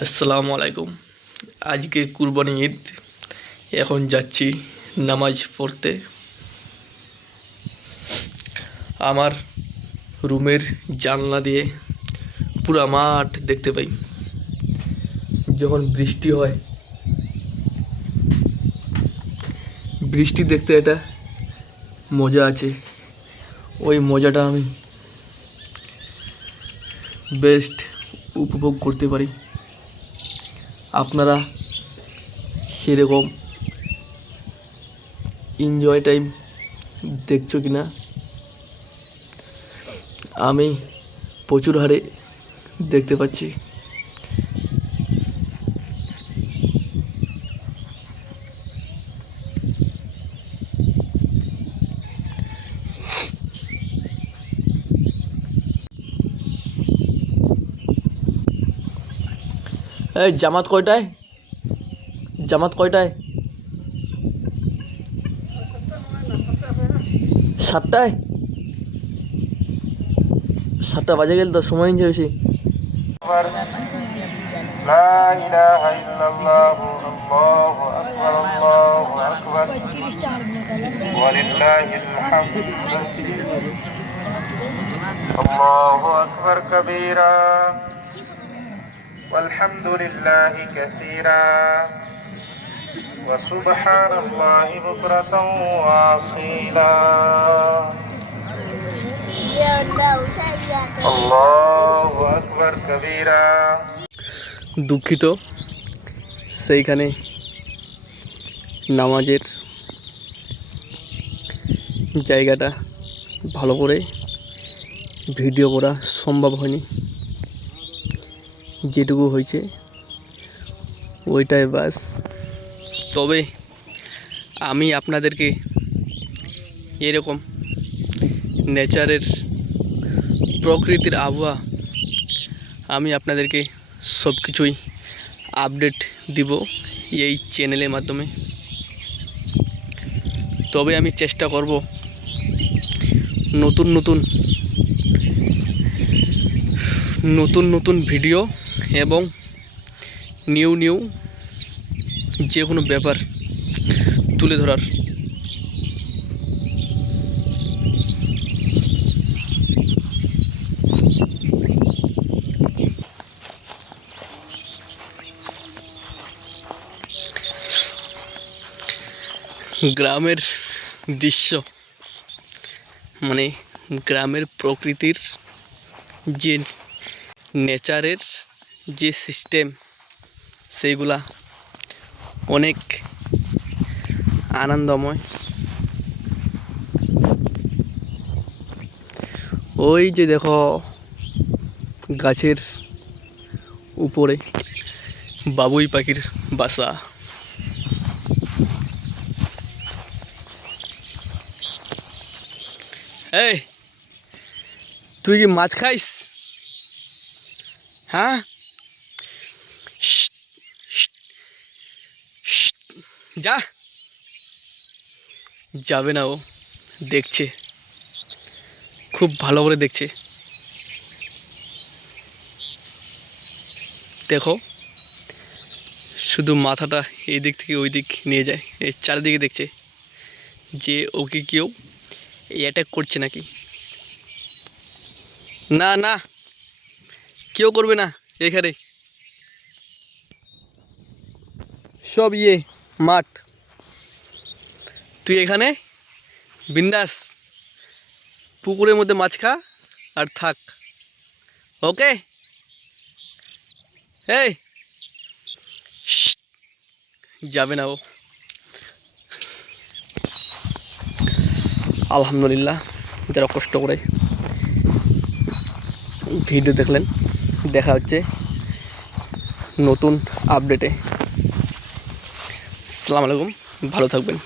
আসসালামু আলাইকুম। আজকে কুরবানি ঈদ। এখন যাচ্ছি নামাজ পড়তে। আমার রুমের জানলা দিয়ে পুরা মাঠ দেখতে পাই। যখন বৃষ্টি হয়, বৃষ্টি দেখতে একটা মজা আছে। ওই মজাটা আমি বেস্ট উপভোগ করতে পারি। আপনারা সেরকম এনজয় টাইম দেখছো কি না? আমি প্রচুর হারে দেখতে পাচ্ছি। এই জামাত কয়টায়? জামাত কয়টায়? 7টায়? 7টা বাজে গেল তো, সময় এনজয় হয়েছে। لا إله إلا الله الله أكبر الله أكبر ولله الحمد الله أكبر كبيرا والحمد لله كثيرا وسبحان الله بكرة وأصيلا الله أكبر كبيرا। দুঃখিত, সেইখানে নামাজের জায়গাটা ভালো করে ভিডিও করা সম্ভব হয়নি। যেটুকু হয়েছে ওইটাই বাস। তবে আমি আপনাদেরকে এরকম নেচারের, প্রকৃতির আবহাওয়া আমি আপনাদেরকে সব কিছুই আপডেট দিব এই চ্যানেলের মাধ্যমে। তবে আমি চেষ্টা করব নতুন নতুন ভিডিও এবং নিউ যে কোনো ব্যাপার তুলে ধরার। গ্রামের দৃশ্য মানে গ্রামের প্রকৃতির যে নেচারের যে সিস্টেম, সেইগুলা অনেক আনন্দময়। ওই যে দেখো গাছের উপরে বাবুই পাখির বাসা। এই, তুই কি মাছ খাইস? হ্যাঁ, যা, যাবে না। ও দেখছে, খুব ভালো করে দেখছে। দেখো, শুধু মাথাটা এই দিক থেকে ওই দিক নিয়ে যায়, এই চারিদিকে দেখছে যে ওকে কেউ অ্যাটাক করছে নাকি। না না, কেউ করবে না। এখানে সব মাঠ, তুই এখানে বিন্দাস পুকুরের মধ্যে মাছ খা আর থাক। ওকে? এই, যাবে না ও। আলহামদুলিল্লাহ, যারা কষ্ট করে ভিডিও দেখলেন। দেখা হচ্ছে নতুন আপডেটে। আসসালামু আলাইকুম, ভালো থাকবেন।